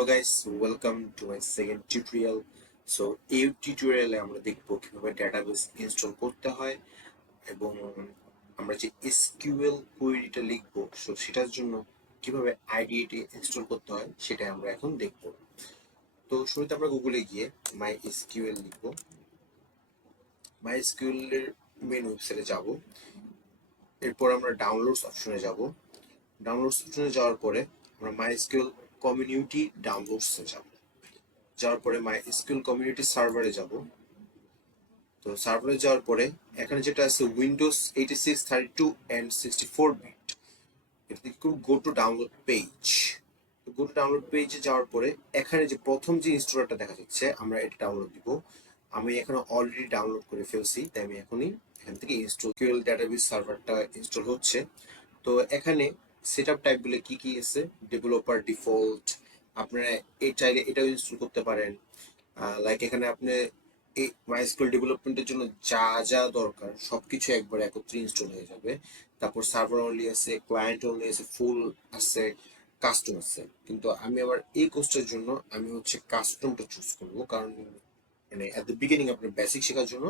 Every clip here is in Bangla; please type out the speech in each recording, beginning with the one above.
Hello guys, welcome to my second tutorial. So এই টিউটোরিয়ালে আমরা দেখব কিভাবে ডেটাবেস ইনস্টল করতে হয় এবং আমরা যে SQL কোয়েরিটা লিখব সো সেটার জন্য কিভাবে আইডিইটি ইনস্টল করতে হয় সেটা আমরা এখন দেখব। তো শুরুতে আমরা গুগলে গিয়ে MySQL লিখব। MySQL এর মেন ওয়েবসাইটে যাব। এরপর আমরা ডাউনলোডস অপশনে যাব। ডাউনলোডস অপশনে যাওয়ার পরে আমরা MySQL কমিউনিটি ডাউনলোডসে যাব। যাওয়ার পরে MySQL কমিউনিটি সার্ভারে যাব। তো সার্ভারে যাওয়ার পরে এখানে যেটা আছে উইন্ডোজ 86, 32 এন্ড 64 বিট, এটা কি করব, গো টু ডাউনলোড পেজ। তো গো টু ডাউনলোড পেজে যাওয়ার পরে এখানে যে প্রথম যে ইনস্টলারটা দেখা যাচ্ছে আমরা এটা ডাউনলোড দিব। আমি এখানে অলরেডি ডাউনলোড করে ফেলছি, তাই আমি এখনই এখান থেকে SQL ডাটাবেস সার্ভারটা ইনস্টল হচ্ছে। তো এখানে সেটআপ টাইপগুলো কি কি আছে, ডেভেলপার ডিফল্ট, আপনারা এই চাইলে এটাও ইনস্টল করতে পারেন। লাইক এখানে আপনি এই মাইস্কুয়েল ডেভেলপমেন্টের জন্য যা যা দরকার সবকিছু একবার একত্রে ইনস্টল হয়ে যাবে। তারপর সার্ভার অনলি আছে, ক্লায়েন্ট অনলি আছে, ফুল আছে, কাস্টম আছে। কিন্তু আমি আবার এই কোর্সটার জন্য আমি হচ্ছে কাস্টমটা চুজ করব, কারণ মানে এট দ্য বিগিনিং আপনার বেসিক শেখার জন্য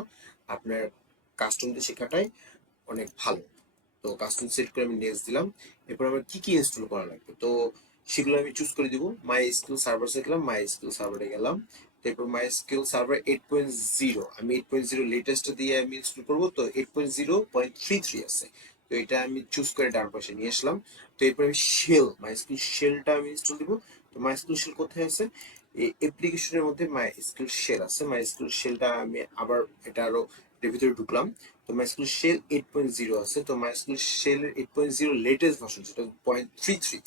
আপনার কাস্টমটা শেখাটাই অনেক ভালো। তো কাস্টম সেট করে আমি নেক্সট দিলাম। এরপর আমার কি কি ইনস্টল করা লাগবে তো সেগুলো আমি চুজ করে দিব। MySQL সার্ভার গেলাম, MySQL সার্ভারে গেলাম। তারপর MySQL সার্ভার 8.0, আমি 8.0 লেটেস্ট দিয়ে আমি ইনস্টল করব। তো 8.0.33 আছে, তো এটা আমি চুজ করে ডান পাশে নিয়ে আসলাম। তো এরপর আমি MySQL শেলটা আমি ইনস্টল দিব। তো MySQL শেল কোথায় আছে, এই অ্যাপ্লিকেশনের মধ্যে MySQL শেল আছে। MySQL শেলটা আমি আবার এটা আরো এর ভিতরে ঢুকলাম। তো MySQL শেল 8.0 আছে। তো MySQL শেল 8.0 লেটেস্ট ভার্সন যেটা 0.33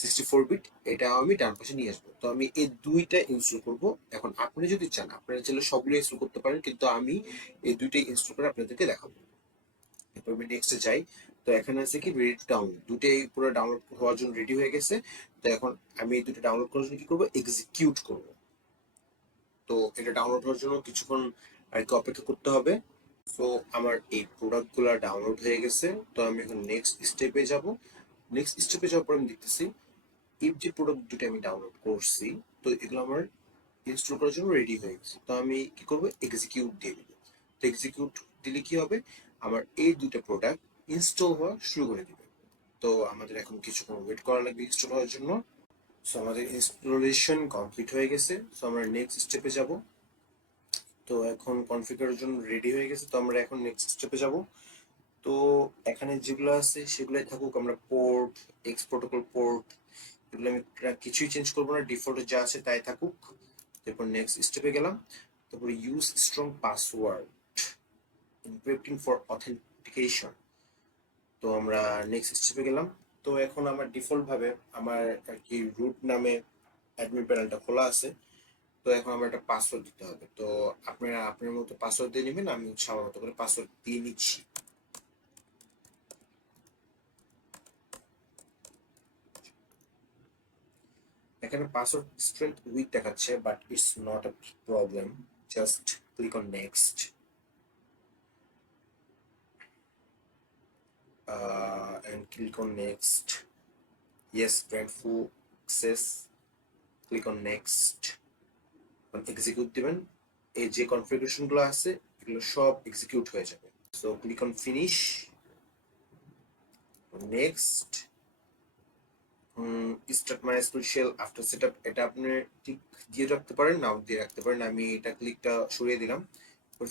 64 বিট, এটা আমি ডান পাশে নিয়ে আসবো। তো আমি এই দুইটা ইনস্টল করব। এখন আপনি যদি চান আপনারা চাইলে সবগুলো ইনস্টল করতে পারেন, কিন্তু আমি এই দুইটাই ইনস্টল করে আপনাদেরকে দেখাবো। এরপর আমি নেক্সটে যাই। তো এখানে আছে কি রেডি টু ডাউনলোড, দুটোই পুরো ডাউনলোড হওয়ার জন্য রেডি হয়ে গেছে। তো এখন আমি এই দুটো ডাউনলোড করার জন্য কি করবো, এক্সিকিউট করব। তো এটা ডাউনলোড হওয়ার জন্য কিছুক্ষণ আর কি অপেক্ষা করতে হবে। তো আমার এই প্রোডাক্টগুলো ডাউনলোড হয়ে গেছে। তো আমি এখন নেক্সট স্টেপে যাব। নেক্সট স্টেপে যাওয়ার পর আমি দেখতেছি এই যে প্রোডাক্ট দুটো আমি ডাউনলোড করছি, তো এগুলো আমার ইনস্টল করার জন্য রেডি হয়ে গেছে। তো আমি কি করব, এক্সিকিউট দিয়ে দিব। তো এক্সিকিউট দিলে কি হবে, আমার এই দুটো প্রোডাক্ট ইনস্টল হওয়া শুরু করে দিবে। তো আমাদের এখন কিছুক্ষণ ওয়েট করা লাগবে ইনস্টল হওয়ার জন্য। সো আমাদের ইনস্টলেশন কমপ্লিট হয়ে গেছে। সো আমরা নেক্সট স্টেপে যাব। তো এখন কনফিগারের জন্য রেডি হয়ে গেছে। তো আমরা এখন নেক্সট স্টেপে যাব। তো এখানে যেগুলো আছে সেগুলোই থাকুক। আমরা পোর্ট, এক্স প্রোটোকল পোর্ট, এগুলো আমি কিছুই চেঞ্জ করবো না, ডিফল্ট যা আছে তাই থাকুক। তারপর নেক্সট স্টেপে গেলাম। তারপর use strong password encrypting for authentication. তো আমরা নেক্সট স্টেপে গেলাম। তো এখন আমার ডিফল্ট ভাবে আমার আর কি রুট নামে অ্যাডমিন প্যানেলটা খোলা আছে। তো এখন আমার একটা পাসওয়ার্ড দিতে হবে। তো আপনারা আপনার মতো পাসওয়ার্ড দিয়ে নেবেন, আমি আমার মতো করে পাসওয়ার্ড দিয়ে নিচ্ছি। এখানে পাসওয়ার্ড স্ট্রেংথ উইক দেখাচ্ছে, but it's not a problem. Just click on next and click on next. Yes, grant full access. Click on next. Execute দিবেন। এই যে কনফিগারেশন গুলো আছে এগুলো সব এক্সিকিউট হয়ে যাবে। So click on finish, next, start MySQL shell after setup. এটা আপনি ঠিক দিয়ে রাখতে পারেন, নাও দিয়ে রাখতে পারেন। আমি এটা ক্লিকটা সরিয়ে দিলাম।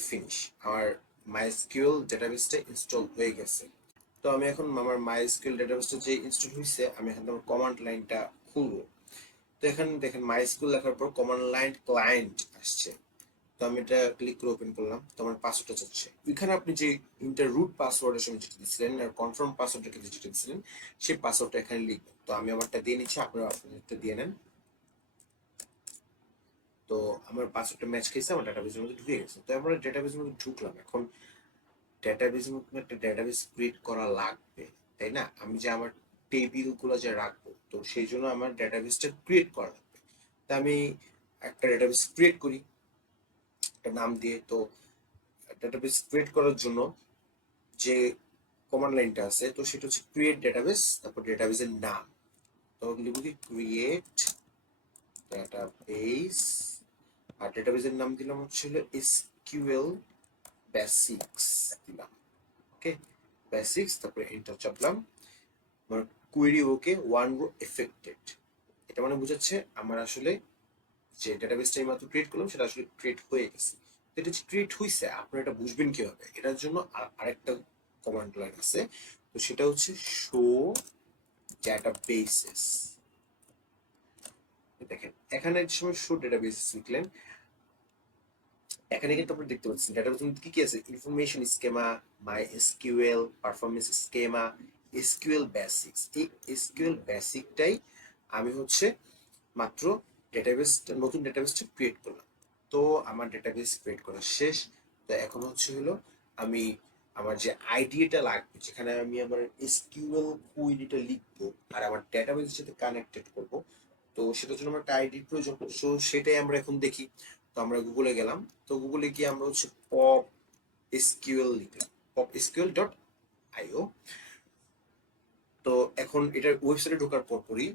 ফিনিশ, আমার MySQL ডেটাবেসটা ইনস্টল হয়ে গেছে। তো আমি এখন আমার MySQL ডেটাবেসটা যে ইনস্টল হয়েছে আমি এখন আমার কমান্ড লাইনটা খুলবো। তো এখানে দেখেন MySQL লেখার পর কমান্ড লাইন ক্লায়েন্ট আসছে। তো আমি এটা ক্লিক করে ওপেন করলাম। তো আমার পাসওয়ার্ডটা চাচ্ছে। এখানে আপনি যে ইন্টার রুট পাসওয়ার্ডের সময় যেটা দিচ্ছিলেন আর কনফার্ম পাসওয়ার্ডের ক্ষেত্রে যেটা দিচ্ছিলেন সেই পাসওয়ার্ডটা এখানে লিখবেন। তো আমি আমারটা দিয়ে নিচ্ছি, আপনারা আপনাদেরটা দিয়ে নেন। তো আমার পাসওয়ার্ডটা ম্যাচ খেয়েছে, আমার ডেটাবেসের মধ্যে ঢুকে গেছে। তো আমরা ডেটাবেসের মধ্যে ঢুকলাম। এখন ডেটাবেসের মধ্যে একটা ডেটাবেস ক্রিয়েট করা লাগবে, তাই না? আমি যে আমার টেবিলগুলো যে রাখবো, তো সেই জন্য আমার ডেটাবেসটা ক্রিয়েট করা লাগবে। তা আমি একটা ডেটাবেস ক্রিয়েট করি একটা নাম দিয়ে। তো ডেটাবেস ক্রিয়েট করার জন্য যে কমান্ড লাইনটা আছে, তো সেটা হচ্ছে ক্রিয়েট ডেটাবেস, তারপর ডেটাবেসের নাম। তো লিখব কি ক্রিয়েট ডাটাবেস, আর ডাটাবেসের নাম দিলাম হচ্ছে এসকিউএল বেসিক্স দিলাম। ওকে, বেসিক্স, তারপরে এন্টার চাপলাম। আমার কোয়েরি ওকে, ওয়ান রো এফেক্টেড, এটা মানে বোঝাচ্ছে আমার আসলে যে ডেটাবেসটা মাত্র ক্রিয়েট করলাম সেটা আসলে ক্রিয়েট হয়ে গেছে। এটা যে ক্রিয়েট হয়েছে আপনারা এটা বুঝবেন কিভাবে, এটার জন্য আরেকটা কমান্ড লাইন আছে, তো সেটা হচ্ছে শো ডেটাবেসেস। দেখেন এখানে যে সময় শো ডেটাবেসেস লিখলেন, এখানে কিন্তু আপনারা দেখতে পাচ্ছেন ডেটাবেস মধ্যে কি কি আছে, information schema, my SQL, performance schema, SQL basics. এই এসকিউএল বেসিকটাই আমি হচ্ছে মাত্র ডেটাবেসটা, নতুন ডেটাবেসটা ক্রিয়েট করলাম। তো আমার ডেটাবেস ক্রিয়েট করা শেষ। তো এখন হচ্ছে আমি আমার যে আইডিটা লাগবে, যেখানে আমি আমার এসকিউএল কোয়েরিটা লিখবো আর আমার ডেটাবেসের সাথে কানেক্টেড করব, তো সেটার জন্য আমার একটা আইডির প্রয়োজন। সো সেটাই আমরা এখন দেখি। তো আমরা গুগলে গেলাম, তো গুগলে গিয়ে আমরা হচ্ছে পপ এসকিউএল লিখলাম, পপ এসকিউএল ডট আইও। তো এখন এটার ওয়েবসাইটে ঢোকার পরই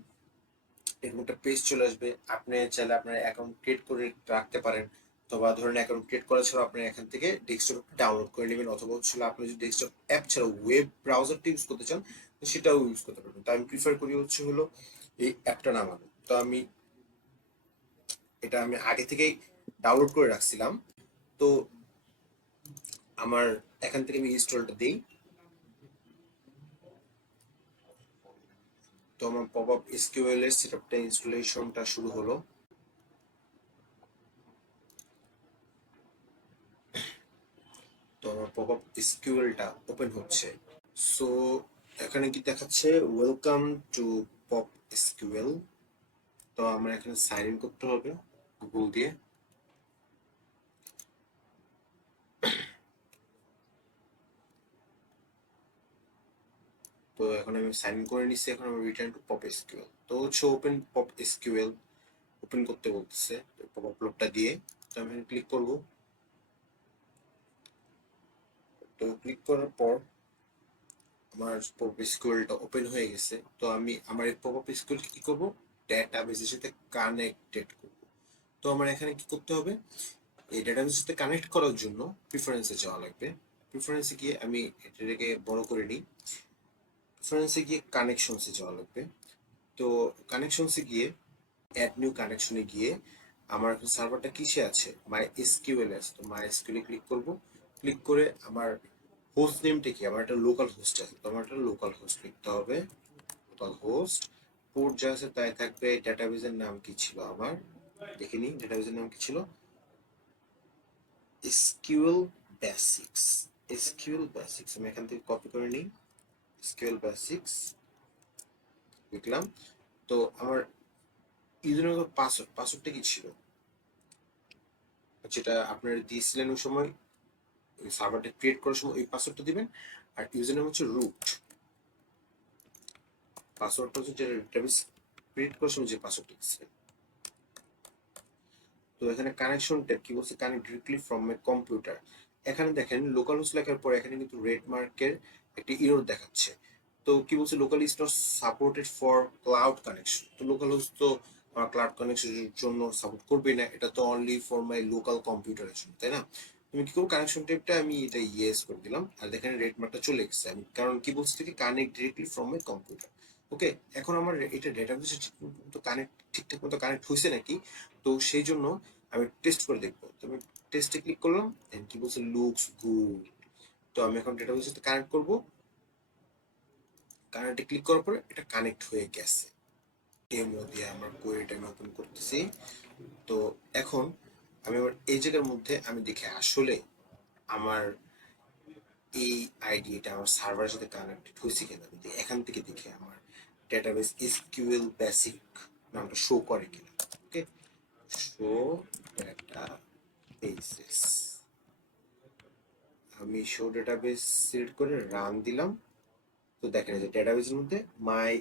এরকম একটা পেজ চলে আসবে। আপনি চাইলে আপনার অ্যাকাউন্ট ক্রিয়েট করে রাখতে পারেন, অথবা ধরেন অ্যাকাউন্ট ক্রিয়েট করা ছাড়া আপনি এখান থেকে ডেস্কটপ ডাউনলোড করে নেবেন, অথবা হচ্ছে আপনি যদি ডেস্কটপ অ্যাপ ছাড়া ওয়েব ব্রাউজারটা ইউজ করতে চান তো সেটাও ইউজ করতে পারবেন। তো আমি প্রিফার করি হচ্ছে এই অ্যাপটা নামানো। তো এটা আমি আগে থেকেই ডাউনলোড করে রাখছিলাম। তো আমার এখান থেকে আমি ইনস্টলটা দিই। তো আমার পপ আপ এসকিউএল এর সেটআপটা, ইনস্টলেশনটা শুরু হলো। তো আমার পপ আপ এসকিউএলটা ওপেন হচ্ছে। সো এখানে কি দেখাচ্ছে, ওয়েলকাম টু পপ এসকিউএল। তো আমরা এখানে সাইন ইন করতে হবে গুগল দিয়ে। তো এখন আমি সাইন ইন করে নিচ্ছি, এখন আমি রিটার্ন টু পপ এসকিউএল। তো হচ্ছে ওপেন পপ এসকিউএল ওপেন করতে বলতেছে পপ আপ লোডটা দিয়ে। তো আমি ক্লিক করব। তো ক্লিক করার পর আমার পপ এসকিউএলটা ওপেন হয়ে গেছে। তো আমি আমার এই পপ আপ এসকিউএল কি করব, ডেটাবেসের সাথে কানেক্টেড করব। তো আমার এখানে কি করতে হবে, এই ডেটাবেসের সাথে কানেক্ট করার জন্য প্রিফারেন্সে যাওয়া লাগবে। প্রিফারেন্সে গিয়ে আমি এটাকে বড় করে নিই। প্রিফারেন্সে গিয়ে কানেকশনসে যাওয়া লাগবে। তো কানেকশনসে গিয়ে অ্যাড নিউ কানেকশনে গিয়ে আমার সার্ভারটা কিসে আছে, মাই এসকিউএল আছে, তো মাই এসকিউএল ক্লিক করব। ক্লিক করে আমার হোস্ট নেমটা কি, আমার একটা লোকাল হোস্ট আছে, তো আমার একটা লোকাল হোস্ট লিখতে হবে। লোকাল হোস্ট, পোর্ট যা আছে তাই থাকবে। ডেটাবেসের নাম কি ছিল আমার, দেখে নিই ডেটাবেসের নাম কি ছিল, এসকিউএল বেসিক্স। এসকিউএল বেসিক্স আমি এখান থেকে কপি করে নিই, এসকিউএল বেসিক্স লিখলাম। তো আমার ইউজার নেম পাসওয়ার্ডটা কি ছিল, যেটা আপনারা দিয়েছিলেন ওই সময় সার্ভারটা ক্রিয়েট করার সময় ওই পাসওয়ার্ডটা দিবেন। আর ইউজার নেম হচ্ছে রুট, পাসওয়ার্ডটা হচ্ছে যেটা ডেটাবেস ক্রিয়েট করার সময় যে পাসওয়ার্ডটা দিয়েছিলেন। তো এখানে কানেকশন ট্যাব কি বলছে, connect directly from my computer. এখানে দেখেন লোকাল হোস্ট লেখার পর এখানে কিন্তু রেড মার্কের একটি এরর দেখাচ্ছে। তো কি বলছে, local is not supported for cloud connection. তো লোকাল হোস্ট তো আমার ক্লাউড কানেকশনের জন্য সাপোর্ট করবে না, এটা তো অনলি ফর মাই লোকাল কম্পিউটারের জন্য, তাই না? তুমি কি করবো, কানেকশন টাইপটা আমি এটা ইয়েস করে দিলাম, আর দেখেন রেড মার্কটা চলে গেছে। আমি কারণ কি বলছি থেকে connect directly from my computer. Okay, এখন আমার এটা ডেটাবেসে ঠিকঠাক মতো কানেক্ট হয়েছে নাকি, তো সেই জন্য আমি টেস্ট করে দেখবো। তো আমি টেস্টে ক্লিক করলাম, কি বলছে, লুকস গুড। তো আমি এখন ডেটাবেসের সাথে কানেক্ট করব। কানেক্টে ক্লিক করার পরে এটা কানেক্ট হয়ে গেছে। ডেমো দিয়ে আমার কোয়েরিটা আমি ওপেন করতেছি। তো এখন আমি আমার এই জায়গার মধ্যে আমি দেখি আসলে আমার এই আইডিটা আমার সার্ভারের সাথে কানেক্টেড হয়েছে কিনা। যদি এখান থেকে দেখি আমার ডেটাবেস এসকিউএল বেসিক নামটা শো করে কিনা। ওকে, শো ডেটাবেসেস, আমি শো ডেটাবেস সিলেক্ট করে রান দিলাম। তো দেখেন যে ডেটাবেসের মধ্যে মাই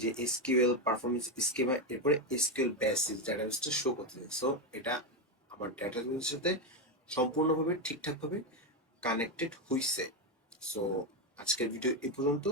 যে এসকিউএল পারফরমেন্স স্কিমা, এরপরে এসকিউএল বেসিস ডেটাবেসটা শো করতেছে। সো এটা আমার ডেটাবেসের সাথে সম্পূর্ণভাবে ঠিকঠাকভাবে কানেক্টেড হইছে। সো আজকের ভিডিও এই পর্যন্ত।